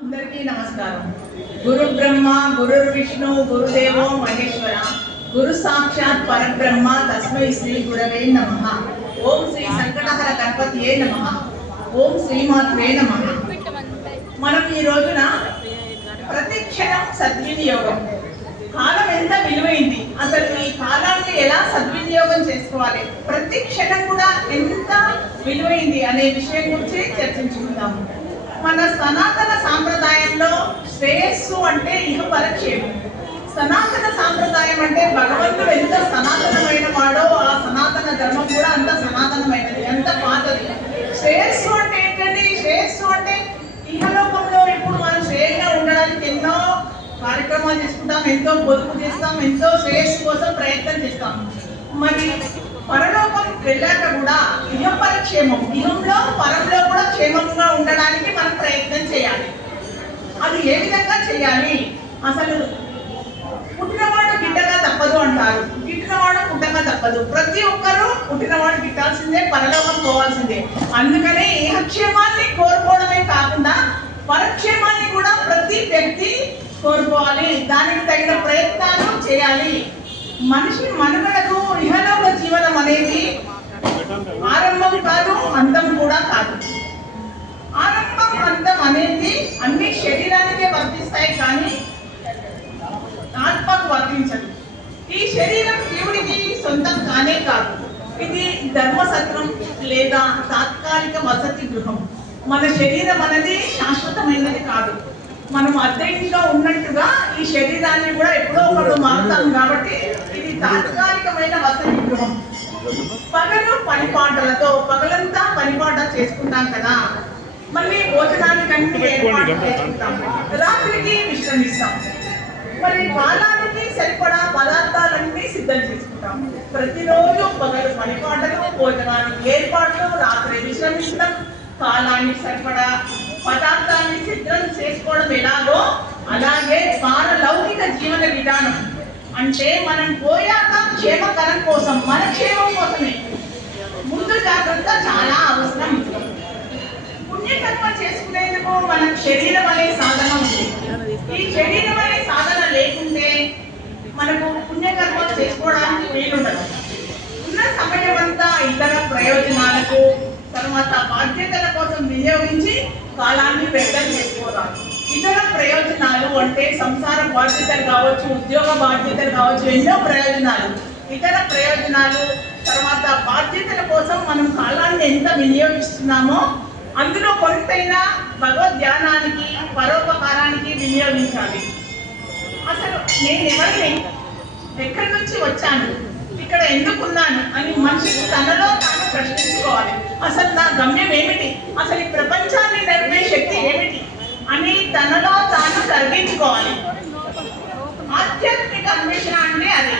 అందరికీ నమస్కారం. గురు బ్రహ్మ గురు విష్ణు గురుదేవో మహేశ్వర గురు సాక్షాత్ పరబ్రహ్మ తస్మై శ్రీ గురవే నమ. ఓం శ్రీ సంకటహర గణపతియే నమ. ఓం శ్రీమాత్రే నమ. మనం ఈ రోజున ప్రతి క్షణం సద్వినియోగం. కాలం ఎంత విలువైంది అసలు ఈ కాలాన్ని ఎలా సద్వినియోగం చేసుకోవాలి ప్రతి క్షణం కూడా ఎంత విలువైంది అనే విషయం గురించి చర్చించుకుందాము. మన సనాతన సాంప్రదాయంలో శ్రేయస్సు అంటే ఇహ పరక్షేమం సనాతన సాంప్రదాయం అంటే భగవంతుడు ఎంత సనాతనమైన వాడో ఆ సనాతన ధర్మం కూడా అంత సనాతనమైనది ఎంత పాతది. శ్రేయస్సు అంటే ఏంటండి? శ్రేయస్సు అంటే ఇహలోకంలో ఇప్పుడు మనం శ్రేయంగా ఉండడానికి ఎన్నో కార్యక్రమాలు చేసుకుంటాం ఎంతో పొదుపు చేస్తాం ఎంతో శ్రేయస్సు కోసం ప్రయత్నం చేస్తాం. మరి వెళ్ళాక కూడా ఇహపర క్షేమం. ఇహంలో పరంలో కూడా క్షేమంగా ఉండడానికి మనం ప్రయత్నం చేయాలి. అది ఏ విధంగా చేయాలి? అసలు పుట్టినవాడు గిట్టగా తప్పదు అంటారు. గిట్టినవాడు పుట్టగా తప్పదు. ప్రతి ఒక్కరూ పుట్టినవాడు గిట్టాల్సిందే పరలోకం పోవాల్సిందే. అందుకనే ఇహక్షేమాన్ని కోరుకోవడమే కాకుండా పరక్షేమాన్ని కూడా ప్రతి వ్యక్తి కోరుకోవాలి. దానికి తగిన ప్రయత్నాలు చేయాలి. మనిషి మనుగడకు ఇహలోక జీవనం అనేది ఆరంభం కాదు అంతం కూడా కాదు. ఆరంభం అంతం అనేది అన్ని శరీరానికే వర్తిస్తాయి కానీ ఆత్మకు వర్తించదు. ఈ శరీరం దేవుడికి సొంతం కానే కాదు. ఇది ధర్మసత్రం లేదా తాత్కాలిక వసతి గృహం. మన శరీరం అనేది శాశ్వతమైనది కాదు. మనం అద్దె ఇంట్లో ఉన్నట్టుగా ఈ శరీరాన్ని కూడా ఎప్పుడో ఒకడు మారుతాం కాబట్టి ఇది తాత్కాలికమైన వసతి గృహం. పగలు పనిపాటలతో పగలంతా పనిపాట చేసుకుంటాం కదా. మళ్ళీ భోజనానికి అన్ని ఏర్పాటు చేసుకుంటాం. రాత్రికి విశ్రమిస్తాం మరి కాలానికి సరిపడా పదార్థాలన్నీ సిద్ధం చేసుకుంటాం. ప్రతిరోజు పగలు పనిపాటలు భోజనానికి ఏర్పాట్లు రాత్రి విశ్రమించడం కాలానికి సరిపడా పదార్థాన్ని సిద్ధం చేసుకోవడం ఎలాగో అలాగే పారలౌకిక జీవన విధానం. అంటే మనం పోయాక క్షేమకరం కోసం మన క్షేమం కోసమే. ముందు జాగ్రత్త చాలా అవసరం. పుణ్యకర్మ చేసుకునేందుకు మనం శరీరం అనే సాధన ఉంది. ఈ శరీరం అనే సాధన లేకుంటే మనకు పుణ్యకర్మ చేసుకోవడానికి వీలుండదు. ఉన్న సమయం అంతా ఇతర ప్రయోజనాలకు తర్వాత బాధ్యతల కోసం వినియోగించి కాలాన్ని వ్యర్థం చేసుకోవాలి. ఇతర ప్రయోజనాలు అంటే సంసార బాధ్యతలు కావచ్చు ఉద్యోగ బాధ్యతలు కావచ్చు ఎన్నో ప్రయోజనాలు. ఇతర ప్రయోజనాలు తర్వాత బాధ్యతల కోసం మనం కాలాన్ని ఎంత వినియోగిస్తున్నామో అందులో కొంతైనా భగవద్ ధ్యానానికి పరోపకారానికి వినియోగించాలి. అసలు నేను ఎవరిని ఎక్కడి నుంచి వచ్చాను? ఇక్కడ ఎందుకున్నాను? అని అసలు నా గమ్యం ఏమిటి? అసలు ఈ ప్రపంచాన్ని నడిపే శక్తి ఏమిటి? అని తనలో తాను గర్వించుకోవాలి. ఆధ్యాత్మిక అన్వేషణ అంటే అది.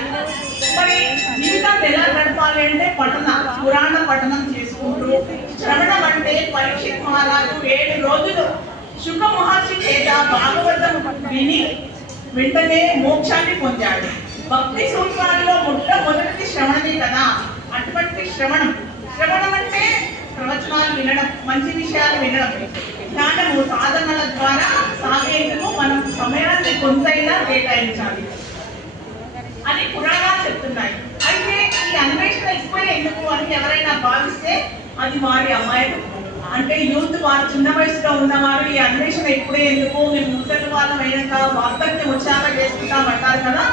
మరి జీవితం ఎలా గడపాలి అంటే పఠన పురాణ పఠనం చేసుకుంటూ శ్రవణం అంటే పరీక్షిత్ మహారాజు ఏడు రోజులు. శుభ మహర్షి చేత భాగవతం విని వెంటనే మోక్షాన్ని పొందాడు. భక్తి సూత్రాల్లో మొట్టమొదటిది శ్రవణమే కదా? అటువంటి శ్రవణం. శ్రవణం అంటే ప్రవచనాలు వినడం మంచి విషయాలు వినడం. జ్ఞానము సాధనల ద్వారా సాగేందుకు మనం సమయాన్ని కొంతైనా కేటాయించాలి. అని పురాణాలు చెప్తున్నాయి. అయితే ఈ అన్వేషణ ఎక్కువే ఎందుకు అని ఎవరైనా భావిస్తే అది వారి అమ్మాయిలు. అంటే యూత్ వారు చిన్న వయసులో ఉన్నవారు ఈ అన్వేషణ ఎప్పుడే ఎందుకు? మేము ముసలి వాళ్ళమైనాక అయినాక వచ్చాక చేసుకుంటామంటారు కదా.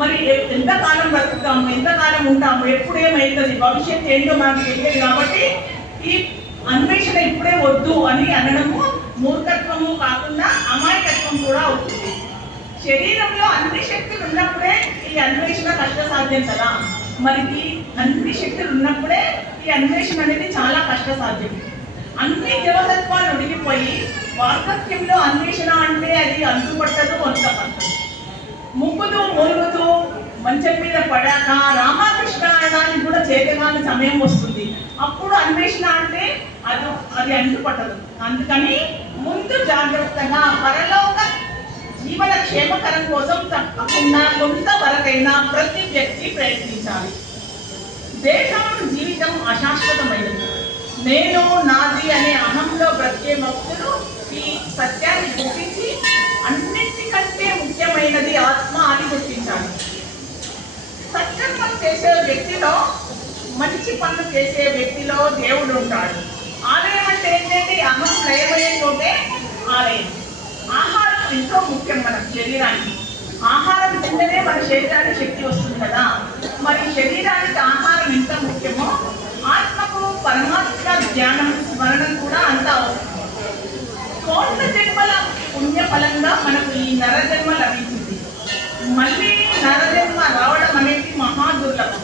మరి ఎంతకాలం బ్రతుకుతాము ఎంతకాలం ఉంటాము ఎప్పుడు ఏమవుతుంది భవిష్యత్తు ఏంటో మనకు తెలియదు కాబట్టి ఈ అన్వేషణ ఇప్పుడే వద్దు అని అనడము మూర్ఖత్వము కాకుండా అమాయకత్వం కూడా అవుతుంది. శరీరంలో అన్ని శక్తులు ఉన్నప్పుడే ఈ అన్వేషణ కష్టసాధ్యం కదా. మరి ఈ అన్ని శక్తులు ఉన్నప్పుడే ఈ అన్వేషణ అనేది చాలా కష్టసాధ్యం. అన్ని దేవతత్వాలు ఉడిగిపోయి వార్ధక్యంలో అన్వేషణ అంటే అది అంతుపట్టదు అంత ముక్కుతూ మురుగుతూ మంచం మీద పడాక రామకృష్ణ అనడానికి కూడా చేతగాని సమయం వస్తుంది. అప్పుడు అన్వేషణ అంటే అది అది అంటుపట్టదు అందుకని ముందు జాగ్రత్తగా పరలోక జీవన క్షేమకరం కోసం తప్పకుండా కొంతవరకైనా ప్రతి వ్యక్తి ప్రయత్నించాలి. దేశం జీవితం అశాశ్వతమైనది. నేను నాది అనే అహంలో బ్రతికే భక్తులు ఈ సత్యాన్ని గుర్తించి ముఖ్యమైనది ఆత్మ అని గుర్తించాడు సత్కర్మం చేసే వ్యక్తిలో మంచి పనులు చేసే వ్యక్తిలో దేవుడు ఉంటాడు. ఆలయం అంటే ఏంటంటే అన్నం లయమయ్యేటోటే ఆలయం. ఆహారం ఎంతో ముఖ్యం మన శరీరానికి. ఆహారం తింటేనే మన శరీరానికి శక్తి వస్తుంది కదా. మరి శరీరానికి ఆహారం ఎంత ముఖ్యమో ఆత్మకు పరమాత్మ ధ్యానం స్మరణం కూడా అంత అవసరం కోట్ల జన్మల పుణ్య ఫలంగా మనకు ఈ నరజన్మ లభించింది. మళ్ళీ నరజన్మ రావడం అనేది మహా దుర్లభం.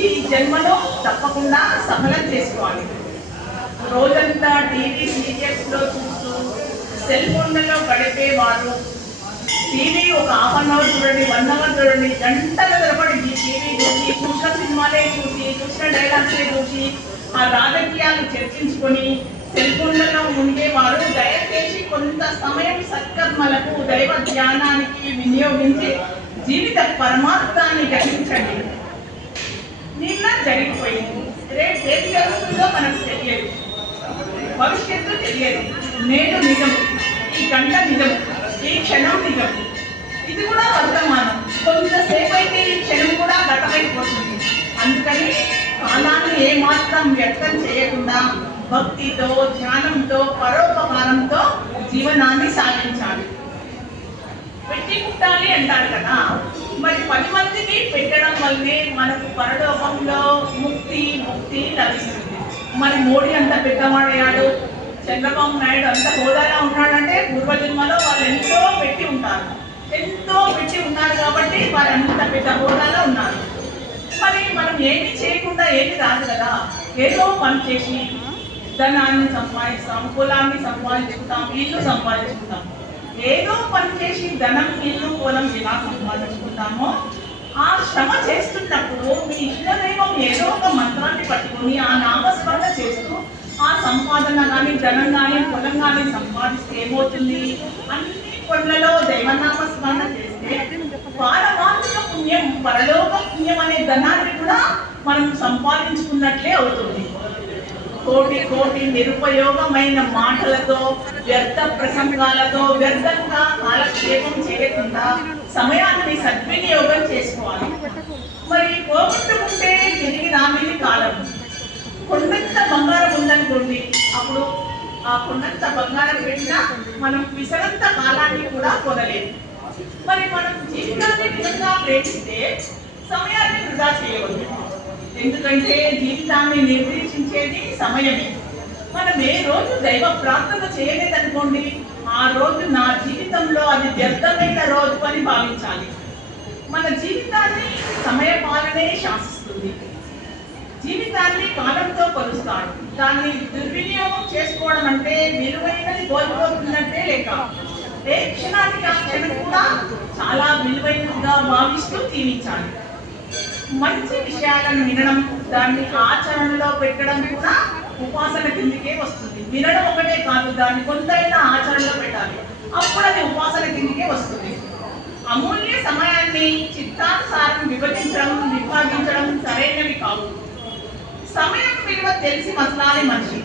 ఈ జన్మలో తప్పకుండా సఫలం చేసుకోవాలి. రోజంతా టీవీ సీరియల్స్లో చూస్తూ సెల్ ఫోన్లలో గడిపేవారు టీవీ ఒక హాఫ్ అన్ అవర్ చూడండి వన్ అవర్ చూడండి గంటల తరబడి ఈ టీవీ చూసి చూసిన సినిమాలే చూసి చూసిన డైలాగ్సే చూసి ఆ రాజకీయాలు చర్చించుకొని సెల్ఫోన్లలో ఉండేవారు దయచేసి కొంత సమయం సత్కర్మలకు దైవ ధ్యానానికి వినియోగించి జీవిత పరమార్థాన్ని గ్రహించండి. నిన్న జరిగిపోయింది. రేపు ఏం జరుగుతుందో మనకు తెలియదు. భవిష్యత్తు తెలియదు. నేడు నిజం. ఈ గంట నిజం. ఈ క్షణం నిజం. ఇది కూడా వర్తమానం. కొంతసేపు అయితే ఈ క్షణం కూడా గతమైపోతుంది అందుకని కాలాన్ని ఏమాత్రం వ్యక్తం చేయకుండా భక్తితో ధ్యానంతో పరోపకారంతో జీవనాన్ని సాగించాలి. పెట్టి పుట్టాలి అంటారు కదా. మరి పది మందికి పెట్టడం వల్లే మనకు పరలోకంలో ముక్తి ముక్తి లభిస్తుంది. మరి మోడీ అంత పెద్దవాడయ్యాడు చంద్రబాబు నాయుడు అంత హోదాలో ఉన్నాడంటే పూర్వజన్మలో వాళ్ళు ఎంతో పెట్టి ఉంటారు. ఎంతో పెట్టి ఉన్నారు కాబట్టి వారు అంత పెద్ద హోదాలో ఉన్నారు. మరి మనం ఏమి చేయకుండా ఏమి రాదు కదా. ఏదో పని చేసి ధనాన్ని సంపాదిస్తాం కులాన్ని సంపాదించుకుంటాం ఇల్లు సంపాదించుకుంటాం. ఏదో పని చేసి ధనం ఇల్లు పొలం ఎలా సంపాదించుకుంటామో ఆ శ్రమ చేస్తున్నప్పుడు మీ ఇష్టదైవం ఏదో ఒక మంత్రాన్ని పట్టుకొని ఆ నామస్మరణ చేస్తూ ఆ సంపాదన కానీ ధనం కానీ కులం కానీ సంపాదిస్తే ఏమవుతుంది? అన్ని పనులలో దైవనామస్మరణ చేస్తే పారమార్థిక పుణ్యం పరలోక పుణ్యం అనే ధనాన్ని కూడా మనం సంపాదించుకున్నట్లే అవుతుంది. కోటి కోటి నిరుపయోగమైన మాటలతో వ్యర్థ ప్రసంగాలతో వ్యర్థంగా కాలక్షేపం చేయకుండా సమయాన్ని సద్వినియోగం చేసుకోవాలి. మరి పోగొట్టుకుంటే తిరిగి రామిది కాలం. కొండంత బంగారం ఉందనుకోండి అప్పుడు ఆ కొండంత బంగారం పెట్టినా మనం విసరంత కాలాన్ని కూడా కొనలేము మరి మనం జీవితాన్ని నిజంగా ప్రేమిస్తే సమయాన్ని వృధా చేయవద్దు. ఎందుకంటే జీవితాన్ని నిర్దేశించేది సమయమే. మనం ఏ రోజు దైవ ప్రార్థన చేయలేదనుకోండి ఆ రోజు నా జీవితంలో అది వ్యర్థమైన రోజు అని భావించాలి. మన జీవితాన్ని సమయ పాలనే శాసిస్తుంది. జీవితాన్ని కాలంతో కొలుస్తాడు దాన్ని దుర్వినియోగం చేసుకోవడం అంటే విలువైనది కోల్పోతుందంటే లేక ఏ క్షణానికి ఆ క్షణం కూడా చాలా విలువైనదిగా భావిస్తూ జీవించాలి. మంచి విషయాలను వినడం దాన్ని ఆచరణలో పెట్టడం కూడా ఉపాసన కిందికే వస్తుంది. వినడం ఒకటే కాదు దాన్ని కొంతైనా ఆచరణలో పెట్టాలి. అప్పుడు అది ఉపాసన కిందికే వస్తుంది. అమూల్య సమయాన్ని చిత్తానుసారం విభజించడం విభాగించడం సరైనవి కావు. సమయం విలువ తెలిసి మసలాలి మనిషి.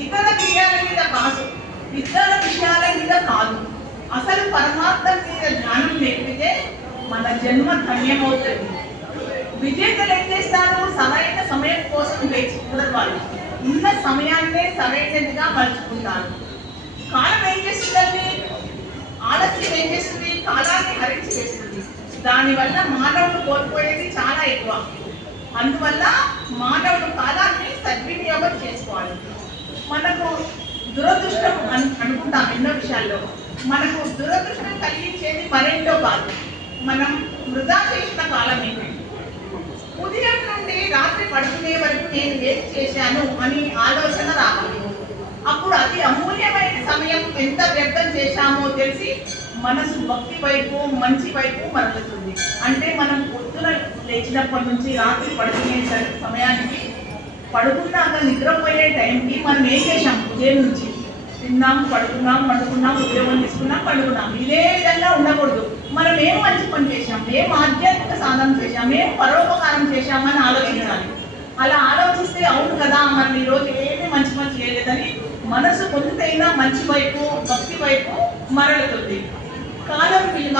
ఇతర విషయాల మీద కాదు ఇతర విషయాల మీద కాదు. అసలు పరమార్థం మీద జ్ఞానం లేకపోతే మన జన్మ ధన్యమవుతుంది. విజేతలు ఏం చేస్తారు? సరైన సమయం కోసం వేచి కుదరవాలి ఉన్న సమయాన్నే సరైనదిగా మలుచుకుంటారు. కాలం ఏం చేస్తుందండి? ఆలస్యం ఏం చేస్తుంది? కాలాన్ని హరించి వేస్తుంది. దానివల్ల మానవుడు కోల్పోయేది చాలా ఎక్కువ. అందువల్ల మానవుడు కాలాన్ని సద్వినియోగం చేసుకోవాలి. మనకు దురదృష్టం అను అనుకుంటాం ఎన్నో విషయాల్లో. మనకు దురదృష్టం కలిగించేది మరేంటో కాదు. మనం వృధా చేసిన కాలం ఏంటంటే ఉదయం నుండి రాత్రి పడుకునే వరకు నేను ఏం చేశాను అని ఆలోచన రావాలి అప్పుడు అతి అమూల్యమైన సమయం ఎంత వ్యర్థం చేశామో తెలిసి మనసు భక్తి వైపు మంచి వైపు మరలుతుంది. అంటే మనం పొద్దున లేచినప్పటి నుంచి రాత్రి పడుకునే సమయానికి పడుకున్నాక నిద్రపోయే టైంకి మనం ఏం చేశాం? ఉదయం నుంచి తిన్నాం పడుకున్నాం పండుకున్నాం ఉద్యోగం తీసుకున్నాం పండుకున్నాం. ఇదే విధంగా ఉండకూడదు. మనం ఏం మంచి పని చేశాం? ఏం ఆధ్యాత్మిక సాధన చేశాం? ఏం పరోపకారం చేశామని ఆలోచించాలి. అలా ఆలోచిస్తే అవును కదా మనం ఈ రోజు ఏమీ మంచి పని చేయలేదని మనసు కొంతైనా మంచి వైపు భక్తి వైపు మరలుతుంది. కాలం విలువ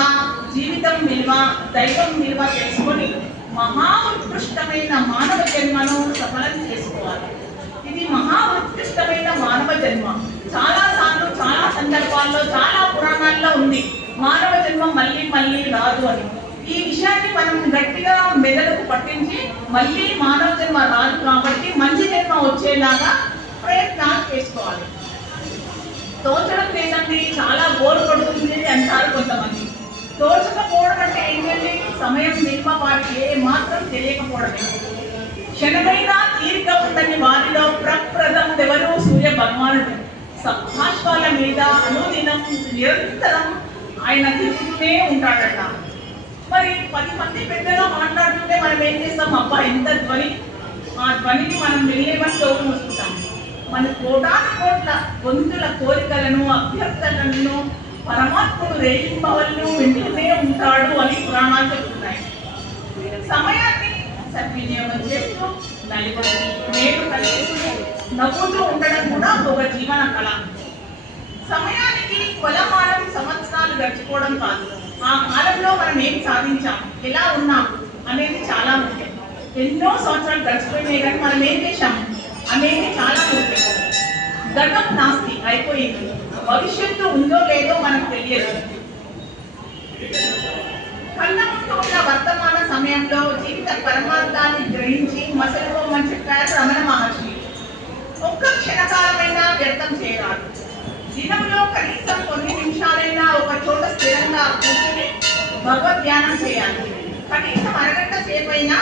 జీవితం విలువ దైవం విలువ తెలుసుకొని మహా ఉత్కృష్టమైన మానవ జన్మను సఫలం చేసుకోవాలి. ఇది మహా ఉత్కృష్టమైన మానవ జన్మ. చాలా సార్లు చాలా సందర్భాల్లో చాలా పురాణాల్లో ఉంది. మానవ జన్మ మళ్ళీ మళ్ళీ రాదు అని. ఈ విషయాన్ని మనం గట్టిగా మెదడుకు పట్టించి మళ్ళీ మానవ జన్మ రాదు కాబట్టి మంచి జన్మ వచ్చేలాగా ప్రయత్నాలు చేసుకోవాలి. తోచడం లేదండి చాలా బోర్ పడుతుంది అంటారు కొంతమంది. తోచకపోవడం అంటే ఏంటంటే సమయం నిల్వ వారికి ఏ మాత్రం తెలియకపోవడమే. క్షణమైన తీరిక ఉందని వారిలో ప్రప్రదం ఎవరు? సూర్య భగవానుడు. సప్తాశ్వాల మీద అనుదినం నిరంతరం ఆయన తిరుగుతూనే ఉంటాడట. మరి పది మంది పెద్దగా మాట్లాడుతుంటే మనం ఏం చేస్తాం? అబ్బా ఎంత ధ్వని. ఆ ధ్వనిని మనం వెళ్ళేమని చోటు వస్తుంటాం. మన కోటాను కోట్ల గొంతుల కోరికలను అభ్యర్థనలను పరమాత్ముడు రేయింపవలను వింటూనే ఉంటాడు అని పురాణాలు చెబుతున్నాయి. సమయాన్ని సద్వినియోగం చేస్తూ నలుగురు మేలు కలిగిస్తూ నవ్వుతూ ఉండడం కూడా ఒక జీవన కళ. సమయానికి కొలమా గడిచిపోవడం కాదు. ఆ కాలంలో మనం ఏం సాధించాం? ఎలా ఉన్నాం? అనేది చాలా ముఖ్యం. ఎన్నో సంవత్సరాలు గడిచిపోయినాయి కానీ మనం ఏం చేశాం అనేది చాలా ముఖ్యం. గతం నాస్తి అయిపోయింది. భవిష్యత్తు ఉందో లేదో మనకు తెలియదు. కళ్ళ ఉన్న వర్తమాన సమయంలో జీవిత పరమార్థాన్ని గ్రహించి మసలుకోమని చెప్పారు రమణ మహర్షి. ఒక్క క్షణకాలమైనా వ్యర్థం చేయరాదు. దినంలో కనీసం కొన్ని నిమిషాలైనా ఒక చోట స్థిరంగా కూర్చొని భగవద్ ధ్యానం చేయాలి. కనీసం అరగంట సేపు అయినా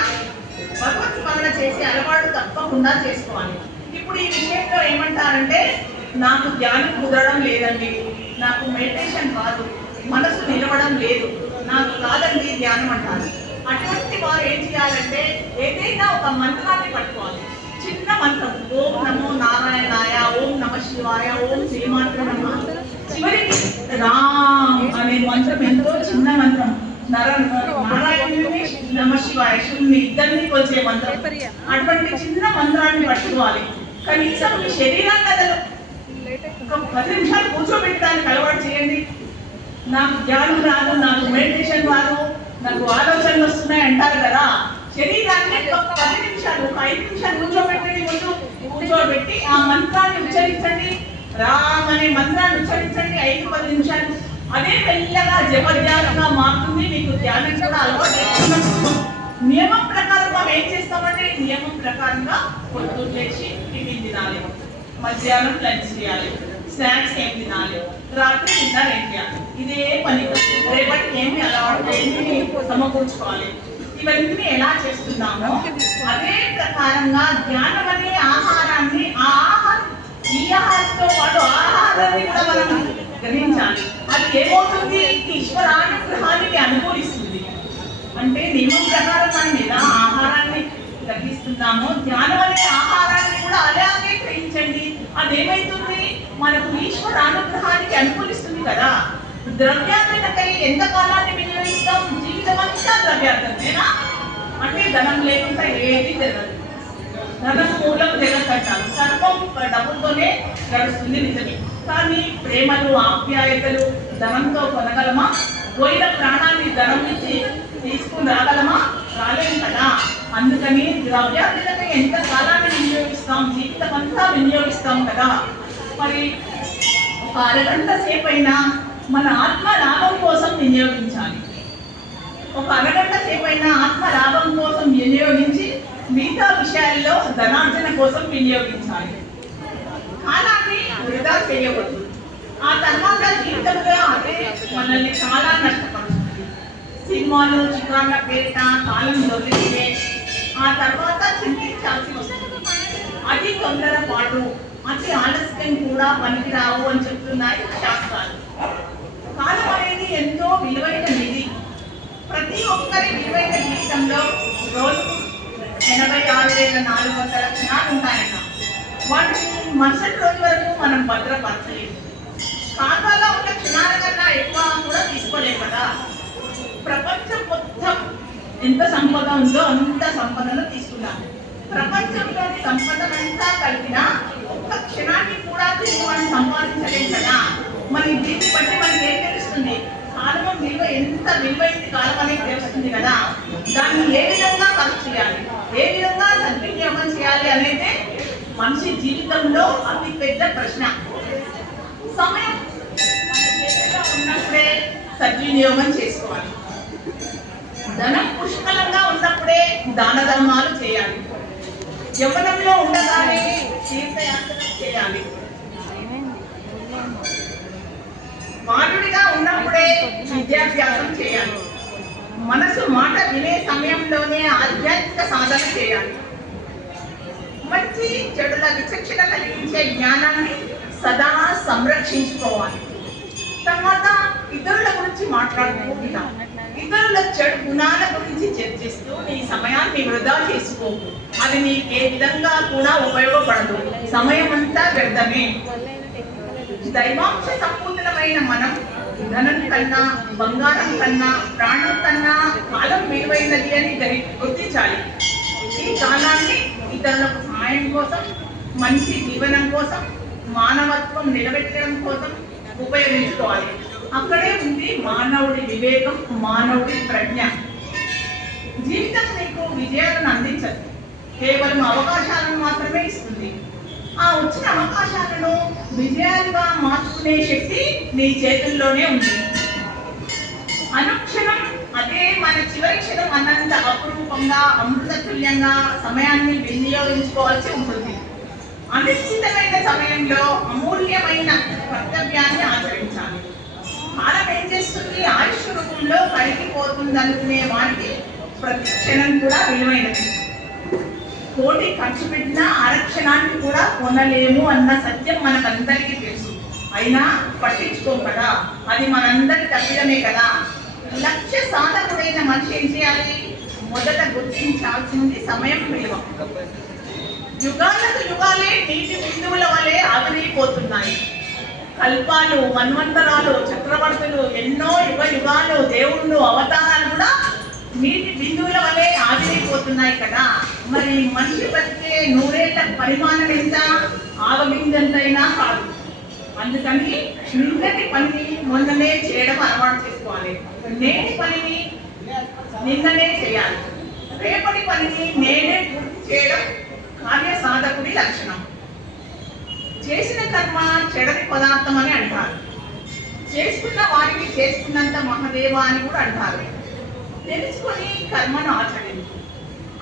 భగవత్ స్మరణ చేసే అలవాటు తప్పకుండా చేసుకోవాలి. ఇప్పుడు ఈ విషయంలో ఏమంటారంటే నాకు ధ్యానం కుదరడం లేదండి. నాకు మెడిటేషన్ కాదు. మనసు నిలవడం లేదు. నాకు కాదండి ధ్యానం అంటారు. అటువంటి వారు ఏం చేయాలంటే ఏదైనా ఒక మంత్రాన్ని పట్టుకోవాలి. చిన్న మంత్రం. ఓం నమో నారాయణాయ ఓం నమ శివాయ ఓం శ్రీమాత్ర నమ. చివరికి రామ్ అనే మంత్రం ఎంతో చిన్న మంత్రం. నర నారాయణుని నమ శివాయ శివుని ఇద్దరిని కొలిచే మంత్రం. అటువంటి చిన్న మంత్రాన్ని పట్టుకోవాలి. కనీసం మీ శరీరాన్ని కదలు ఒక పది నిమిషాలు కూర్చోబెట్టడానికి అలవాటు చేయండి. నాకు ధ్యానం రాదు నాకు మెడిటేషన్ రాదు నాకు ఆలోచనలు వస్తున్నాయి అంటారు కదా. శరీరాన్ని ఒక పది నిమిషాలు ఐదు నిమిషాలు కూర్చోబెట్టండి ముందు కూర్చోబెట్టి ఆ మంత్రాన్ని ఉచ్చరించండి. రామ్ అనే మంత్రాన్ని ఉచ్చరించండి. ఐదు పది నిమిషాలు. అదే మెల్లగా జపధ్యానంగా మారుతుంది. మీకు ధ్యానం కూడా అలవాటు. నియమం ప్రకారం మనం ఏం చేస్తామంటే నియమం ప్రకారంగా పొద్దున్న లేచి టిఫిన్ తినాలి. మధ్యాహ్నం లంచ్ చేయాలి. స్నాక్స్ ఏం తినాలి. రాత్రి డిన్నర్ ఏం చేయాలి. ఇదే పని. రేపటికి ఏమి అలవాటు సమకూర్చుకోవాలి. ఇవన్నీ ఎలా చేస్తున్నామో అదే ప్రకారంగా ధ్యానం అనే ఆహారాన్ని ఆ ఆహారం ఈ ఆహారంతో పాటు ఆహారాన్ని కూడా మనం గ్రహించాలి. అది ఏమవుతుంది? ఈశ్వరానుగ్రహానికి అనుకూలిస్తుంది. అంటే నియమం ప్రకారం మనం ఎలా ఆహారాన్ని గ్రహిస్తున్నామో ధ్యానం అనే ఆహారాన్ని కూడా అలాగే గ్రహించండి. అదేమైతుంది? మనకు ఈశ్వర అనుగ్రహానికి అనుకూలిస్తుంది కదా. ద్రవ్యార్థకై ఎంత కాలాన్ని వినియోగిస్తాం? జీవితం ద్రవ్యార్థమేనా అంటే ధనం లేకుండా ఏది జరగదు ధనం మూలం జగత్తంటారు సర్వం డబ్బుతోనే గడుస్తుంది నిజమే. కానీ ప్రేమలు ఆప్యాయతలు ధనంతో కొనగలమా? పోయిన ప్రాణాన్ని ధనం నుంచి తీసుకుని రాగలమా? రాలేము కదా. అందుకని ద్రవ్యార్థకై ఎంత కాలాన్ని వినియోగిస్తాం జీవితం అంతా వినియోగిస్తాం కదా. మరి ఒక అరగంట సేపు అయినా మన ఆత్మ లాభం కోసం వినియోగించాలి. ఒక అరగంట సేపైన ఆత్మ లాభం కోసం వినియోగించి మిగతా విషయాల్లో ధనార్జన కోసం వినియోగించాలి. కాలాన్ని వృధా చేయవద్దు. ఆ తర్వాత జీవితంలో అదే మనల్ని చాలా నష్టపడుతుంది సినిమాలు చిత్రాల పేట కాలం దొరికితే ఆ తర్వాత చింతించాల్సి వస్తుంది. అతి తొందరపాటు అతి ఆలస్యం కూడా పనికిరావు అని చెప్తున్నాయి శాస్త్రాలు. కాలం అనేది ఎంతో విలువైన నిధి ప్రతి ఒక్కరి విలువైన జీవితంలో రోజు ఎనభై ఆరు వేల నాలుగు వందల క్షణాలు ఉంటాయన్న. వాటిని మరుసటి రోజు వరకు మనం భద్రపరచలేము. ఖాతాలో ఉన్న క్షణాల కన్నా ఎక్కువ కూడా తీసుకోలేము కదా. ప్రపంచం మొత్తం ఎంత సంపద ఉందో అంత సంపదను తీసుకున్నాం. ప్రపంచంలోని సంపదనంతా కలిపినా ఒక్క క్షణాన్ని కూడా తిరిగి మనం సంపాదించలేము కదా. మరి దీన్ని బట్టి మనకి ఏం తెలుస్తుంది? కాలం విలువ ఎంత విలువైంది కాలం అనేది తెలుస్తుంది కదా. దాన్ని ఏ విధంగా ఖర్చు చేయాలి? ఏ విధంగా సద్వినియోగం చేయాలి అనేది మనిషి జీవితంలో అతి పెద్ద ప్రశ్న. సమయం ఉన్నప్పుడే సద్వినియోగం చేసుకోవాలి. ధనం పుష్కలంగా ఉన్నప్పుడే దాన ధర్మాలు చేయాలి. యవ్వనంలో ఉండగానే తీర్థయాత్ర చేయాలి. బాలుడిగా ఉన్నప్పుడే విద్యాభ్యాసం చేయాలి. మనసు మాట వినే సమయంలోనే ఆధ్యాత్మిక సాధన చేయాలి. మంచి చెడుల విచక్షణ కలిగించే జ్ఞానాన్ని సదా సంరక్షించుకోవాలి. తర్వాత ఇతరుల గురించి మాట్లాడుకుంటున్నా ఇతరుల చెడు గుణాల గురించి చర్చిస్తూ నీ సమయాన్ని వృధా చేసుకో అది నీకు ఏ విధంగా కూడా ఉపయోగపడదు. సమయం అంతా వ్యర్థమే. దైవాంశ సంపూర్ణమైన మనం ధనం కన్నా బంగారం కన్నా ప్రాణం కన్నా కాలం విలువైనది అని గుర్తించాలి. ఈ కాలాన్ని ఇతరులకు సహాయం కోసం మంచి జీవనం కోసం మానవత్వం నిలబెట్టడం కోసం ఉపయోగించుకోవాలి. అక్కడే ఉంది మానవుడి వివేకం మానవుడి ప్రజ్ఞ. జీవితం మీకు విజయాలను అందించదు. కేవలం అవకాశాలను మాత్రమే ఇస్తుంది. ఆ వచ్చిన అవకాశాలను విజయాలుగా మార్చుకునే శక్తి నీ చేతుల్లోనే ఉంది. అనుక్షణం అదే మన చివరి క్షణం అన్నంత అపురూపంగా అమృతతుల్యంగా సమయాన్ని వినియోగించుకోవాల్సి ఉంటుంది. అనిశ్చితమైన సమయంలో అమూల్యమైన కర్తవ్యాన్ని ఆచరించాలి. కాలం ఏం చేస్తుంది? ఆయుష్ రూపంలో కరిగిపోతుంది అనుకునే వారికి ప్రతి క్షణం కూడా విలువైనది. కోటి ఖర్చు పెట్టిన ఆరక్షణాన్ని కూడా కొనలేము అన్న సత్యం మనకందరికీ తెలుసు. అయినా పట్టించుకోం కదా? అది మనందరి తప్పిదమే కదా? లక్ష్య సాధకుడైన మనిషి ఏం చేయాలి? మొదట గుర్తించాల్సింది సమయం విలువ. యుగాలకు యుగాలే నీటి బిందువుల వలె ఆవిరైపోతున్నాయి. కల్పాలు మన్వంతరాలు చక్రవర్తులు ఎన్నో యుగ యుగాలు దేవుళ్ళు అవతారాలు కూడా నీటి బిందువుల వలె ఆవిరైపోతున్నాయి కదా. మరి మనిషి బతికే నూరేళ్ళ పరిమాణం ఎంత? ఆవగిందంతైనా కాదు. అందుకని నిన్నటి పనిని మొన్ననే చేయడం అలవాటు చేసుకోవాలి. నేటి పనిని నిన్ననే చేయాలి. రేపటి పనిని నేనే పూర్తి చేయడం కార్య సాధకుడి లక్షణం. చేసిన కర్మ చెడని పదార్థం అని అంటారు. చేసుకున్న వారిని చేసుకున్నంత మహదేవ అని కూడా అంటారు. తెలుసుకొని కర్మను ఆచరించు.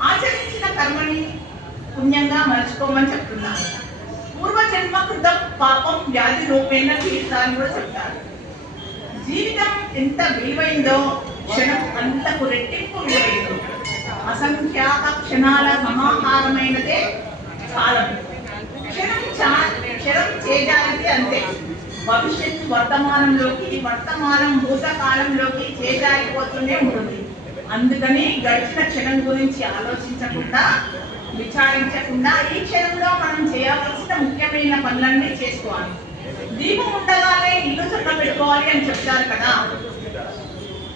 ఆచరించిన కర్మని పుణ్యంగా మలుచుకోమని చెప్తున్నారు. పూర్వజన్మ కృతం పాపం వ్యాధి రూపేణ తీర్థాన్ని కూడా చెప్తారు. జీవితం ఎంత విలువైందో క్షణం అంతకు రెట్టింపు విలువైందో. అసంఖ్యాక క్షణాల సమాహారమైనదే కాలం. క్షణం చా- క్షణం చేజారితే అంతే. భవిష్యత్తు వర్తమానంలోకి వర్తమానం భూతకాలంలోకి చేజారిపోతూనే ఉంటుంది. అందుకని గడిచిన క్షణం గురించి ఆలోచించకుండా విచారించకుండా ఈ క్షణంలో మనం చేయవలసిన ముఖ్యమైన పనులన్నీ చేసుకోవాలి. దీపం ఉండగానే ఇల్లు చక్క పెట్టుకోవాలి అని చెప్తారు కదా.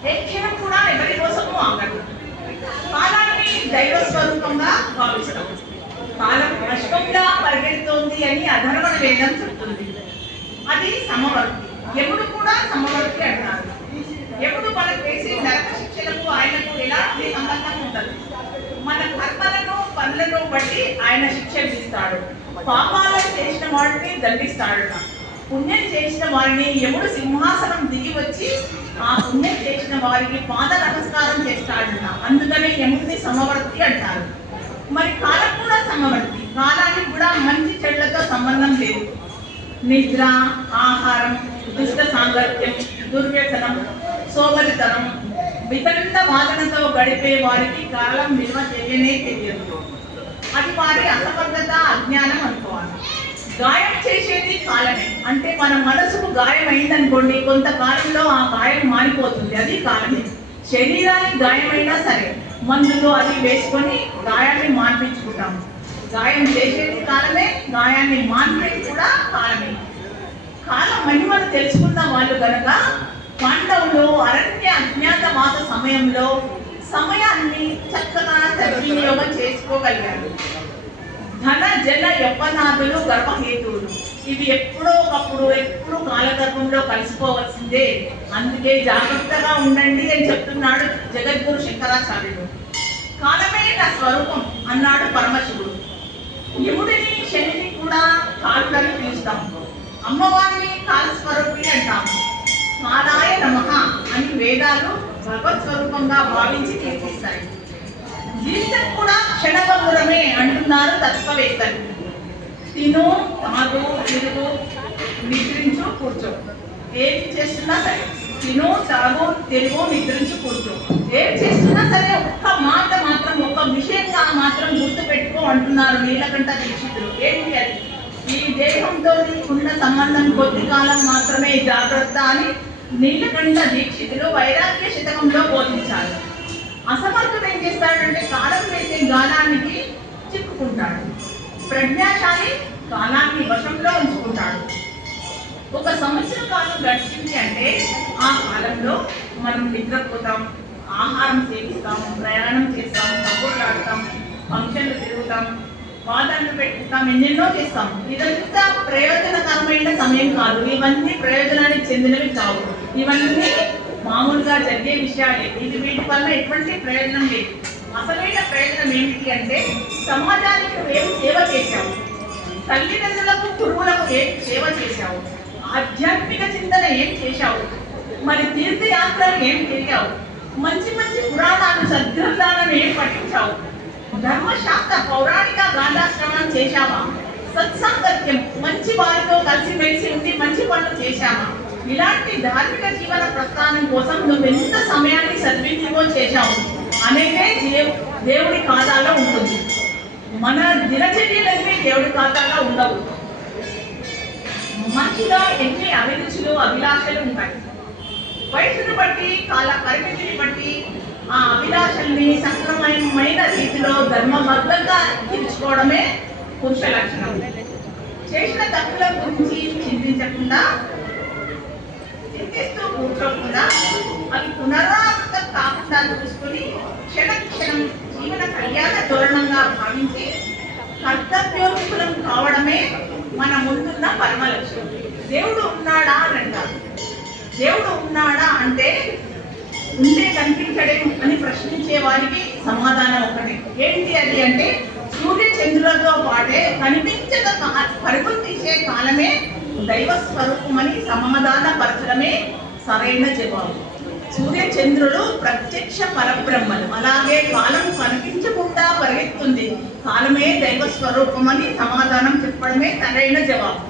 ఏ క్షణం కూడా ఎవరి కోసము ఆగదు. కాలాన్ని దైవ స్వరూపంగా భావిస్తాం. కాలం అశ్వంగా పరిగెడుతోంది అని అధర్వణ వేదం చెప్తుంది. అది సమవర్తి యముడు కూడా సమవర్తి అంటారు. ఎప్పుడు మనకు వేసే నరక శిక్షలకు ఆయనకు ఎలాంటి సంబంధం ఉండదు మన కర్మలను పనులను బట్టి ఆయన శిక్ష ఇస్తాడు. పాపాలను చేసిన వాడిని దండిస్తాడు పుణ్యం చేసిన వారిని ఎవడు సింహాసనం దిగి వచ్చి ఆ పుణ్యం చేసిన వారికి పాద నమస్కారం చేస్తాడు అందుకనే యముడిని సమవర్తి అంటారు. మరి కాలం కూడా సమవర్తి. కాలానికి కూడా మంచి చెడ్లతో సంబంధం లేదు. నిద్ర ఆహారం దుష్ట సాంగత్యం దుర్వ్యసనం సోమరితనం. వితండ వాదనతో గడిపే వారికి కాలం విలువ తెలియనే తెలియదు. అది వారి అసమర్థత అజ్ఞానం అనుకోవాలి. గాయం చేసేది కాలమే. అంటే మన మనసుకు గాయం అయిందనుకోండి కొంతకాలంలో ఆ గాయం మారిపోతుంది. అది కాలమే. శరీరానికి గాయమైనా సరే మందులు అది వేసుకొని గాయాన్ని మార్పించుకుంటాం గాయం చేసేది కాలమే గాయాన్ని మార్పేది కూడా కాలమే. కాలం మహిమను తెలుసుకున్న వాళ్ళు కనుక పాండవులు అరణ్య అజ్ఞాతవాస సమయంలో సమయాన్ని చక్కగా సద్వినియోగం చేసుకోగలిగారు. ధన జన యవ్వనాదులు గర్భహేతువులు. ఇవి ఎప్పుడో ఒకప్పుడు ఎప్పుడు కాలగర్భంలో కలిసిపోవలసిందే. అందుకే జాగ్రత్తగా ఉండండి అని చెప్తున్నాడు జగద్గురు శంకరాచార్యుడు. కాలమే నా స్వరూపం అన్నాడు పరమశివుడు. యముడిని శనిని కూడా కాలుడని పిలుస్తాం. అమ్మవారిని కాలస్వరూపిణి అంటాము అంటాం కాలాయ నమః అని వేదాలు భగవత్ స్వరూపంగా భావించి తీర్పిస్తాయి. జీవితం కూడా క్షణభంగురమే అంటున్నారు తత్వవేత్తలు. తిను తాగు తిరుగు నిద్రించు కూర్చో. ఏం చేస్తున్నా సరే. తిను తాగు తిరుగు నిద్రించు కూర్చో. ఏం చేస్తున్నా సరే ఒక్క మాట మాత్రం ఒక్క విషయంగా మాత్రం గుర్తు పెట్టుకో అంటున్నారు నీలకంఠ దీక్షితులు. ఏంటి అది? ఈ దేహంతో ఉన్న సంబంధం కొద్ది కాలం మాత్రమే జాగ్రత్త అని నీలకంఠ దీక్షితులు వైరాగ్య శతకంలో బోధించారు. అసమర్థుడు ఏం చేస్తాడంటే కాలం వేసే గాలానికి చిక్కుకుంటాడు. ప్రజ్ఞాశాలి కాలాన్ని వశంలో ఉంచుకుంటాడు. ఒక సంవత్సర కాలం గడిచింది అంటే ఆ కాలంలో మనం నిద్రపోతాం ఆహారం సేవిస్తాం ప్రయాణం చేస్తాం కబుర్లాడతాం ఫంక్షన్లు తిరుగుతాం వాదనలు పెట్టుకుంటాం ఎన్నెన్నో చేస్తాం. ఇదంతా ప్రయోజనకరమైన సమయం కాదు. ఇవన్నీ ప్రయోజనానికి చెందినవి కావు. ఇవన్నీ మామూలుగా జరిగే విషయాలే. ఇది వీటి వల్ల ఎటువంటి ప్రయోజనం లేదు. అసలైన ప్రయోజనం ఏమిటి అంటే సమాజానికి మేము సేవ చేశాము. తల్లిదండ్రులకు గురువులకు ఏం సేవ చేశావు ఆధ్యాత్మిక చింతన ఏం చేశావు మరి తీర్థయాత్రలు ఏం చేశావు మంచి మంచి పురాణాలు సద్గ్రంథాలను ఏం పఠించావు ధర్మశాస్త్ర పౌరాణిక గాంధాశ్రమం చేశావా సత్సాంగత్యం మంచి వారితో కలిసి మెలిసి ఉండి మంచి పనులు చేశావా ఇలాంటి ధార్మిక జీవన ప్రస్థానం కోసం నువ్వు ఎంత సమయాన్ని సద్వినియోగం చేశావు. అనేదే దేవుడి ఖాతాలో ఉంటుంది. మన దినచర్యలన్నీ దేవుడి ఖాతాలో ఉండవు. మనిషిలో ఎన్ని అభిరుచులు అభిలాషలు ఉంటాయి. వయసును బట్టి కాల పరిమితిని బట్టి ఆ అభిలాషల్ని సక్రమమైన రీతిలో ధర్మబద్ధంగా తీర్చుకోవడమే పురుష లక్షణం. చేసిన తప్పుల గురించి చింతించకుండా చింతిస్తూ కూర్చోకుండా అవి పునరావృతం కాకుండా చూసుకుని క్షణ క్షణం జీవన కళ్యాణ ధోరణంగా భావించి కర్తవ్యోన్ముఖులం కావడమే మన ముందున్న పరమ లక్ష్యం దేవుడు ఉన్నాడా అని అంటారు దేవుడు ఉన్నాడా అంటే ఉంటే కనిపించడే అని ప్రశ్నించే వారికి సమాధానం ఒకటి. ఏంటి అది అంటే సూర్య చంద్రులతో పాటే కనిపించక కా- పరుగులు తీసే కాలమే దైవ స్వరూపమని సమాధాన పరచడమే సరైన జవాబు. సూర్య చంద్రులు ప్రత్యక్ష పరబ్రహ్మలు అలాగే కాలం కనిపించకుండా పరిగెత్తుంది. కాలమే దైవ స్వరూపమని సమాధానం చెప్పడమే సరైన జవాబు.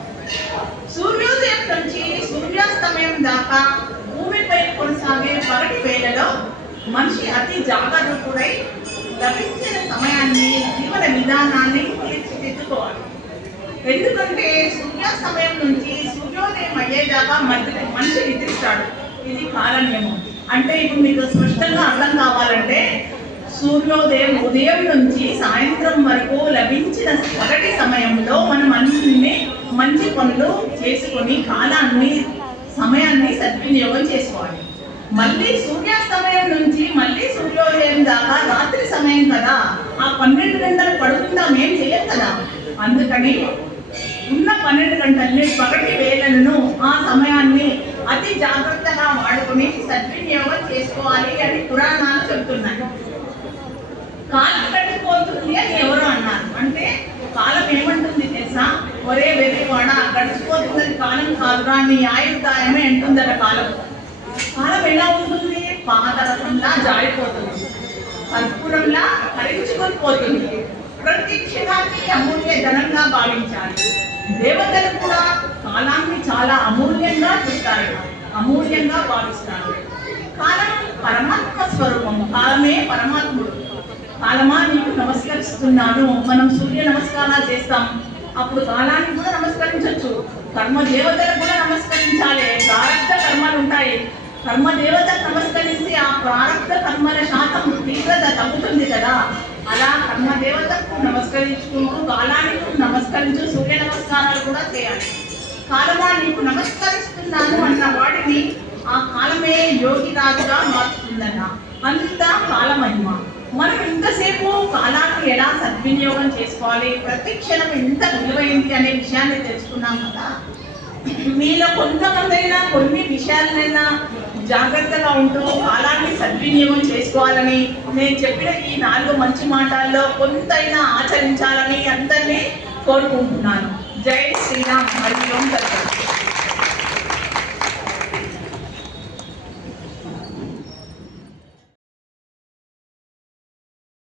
సూర్యోదయం నుంచి సూర్యాస్తమయం దాకా భూమిపై కొనసాగే పగటి వేళలో మనిషి అతి జాగరూకుడై లభించిన సమయాన్ని జీవన విధానాన్ని తీర్చిదిద్దుకోవాలి. ఎందుకంటే సూర్యాస్తమయం నుంచి సూర్యోదయం అయ్యేదాకా మధ్య మనిషి నిద్రిస్తాడు. ఇది కారణ్యము అంటే ఇప్పుడు మీకు స్పష్టంగా అర్థం కావాలంటే సూర్యోదయం ఉదయం నుంచి సాయంత్రం వరకు లభించిన మొదటి సమయంలో మనం అన్ని మంచి పనులు చేసుకొని కాలాన్ని సమయాన్ని సద్వినియోగం చేసుకోవాలి. మళ్ళీ సూర్యాస్తమయం నుంచి మళ్ళీ సూర్యోదయం దాకా రాత్రి సమయం కదా. ఆ పన్నెండు గంటలు పడుకుందాం ఏం చేయం కదా? అందుకని ఉన్న పన్నెండు గంటల్ని పగటి వేళలను ఆ సమయాన్ని అతి జాగ్రత్తగా వాడుకుని సద్వినియోగం చేసుకోవాలి అని పురాణాలు చెబుతున్నాయి. కాలం గడిచిపోతుంది అని ఎవరు అన్నారు. అంటే కాలం ఏమంటుంది తెలుసా? ఒరే వెర్రివాడ గడిచిపోతున్నది కాలం కాదురా నీ ఆయుర్దాయమే అంటుందట కాలం. కాలం ఎలా ఉంటుంది? పాదరసంలా జారిపోతుంది. కర్పూరంలా కరించుకొని పోతుంది. ప్రతి క్షణాన్ని అమూల్య ధనంగా భావించాలి. దేవతలు కూడా కాలాన్ని చాలా అమూల్యంగా చూస్తారు. అమూల్యంగా భావిస్తారు. కాలం పరమాత్మ స్వరూపం కాలమే పరమాత్ముడు. కాలమా నీకు నమస్కరిస్తున్నాను. మనం సూర్య నమస్కారాలు చేస్తాం. అప్పుడు కాలాన్ని కూడా నమస్కరించవచ్చు కర్మదేవతలు కూడా నమస్కరించాలి. ప్రారంభ కర్మలు ఉంటాయి. కర్మ దేవతకు నమస్కరిస్తే ఆ ప్రారంభ కర్మల శాతం తీవ్రత తగ్గుతుంది కదా అలా కర్మ దేవతకు నమస్కరించుకుంటూ కాలానికి నమస్కరించు సూర్య నమస్కారాలు కూడా చేయాలి. కాలమా నీకు నమస్కరిస్తున్నాను అన్న వాడిని ఆ కాలమే యోగి రాజుగా మార్చుతుందన్న అంత కాలమహిమ. మనం ఇంతసేపు కాలాన్ని ఎలా సద్వినియోగం చేసుకోవాలి? ప్రతి క్షణం ఎంత విలువైంది అనే విషయాన్ని తెలుసుకున్నాం కదా. మీలో కొంతమందైనా కొన్ని విషయాలనైనా జాగ్రత్తగా ఉంటూ కాలాన్ని సద్వినియోగం చేసుకోవాలని నేను చెప్పిన ఈ నాలుగు మంచి మాటల్లో కొంతైనా ఆచరించాలని అందరినీ కోరుకుంటున్నాను. జై శ్రీరామ్ హరి ఓం తత్సత్.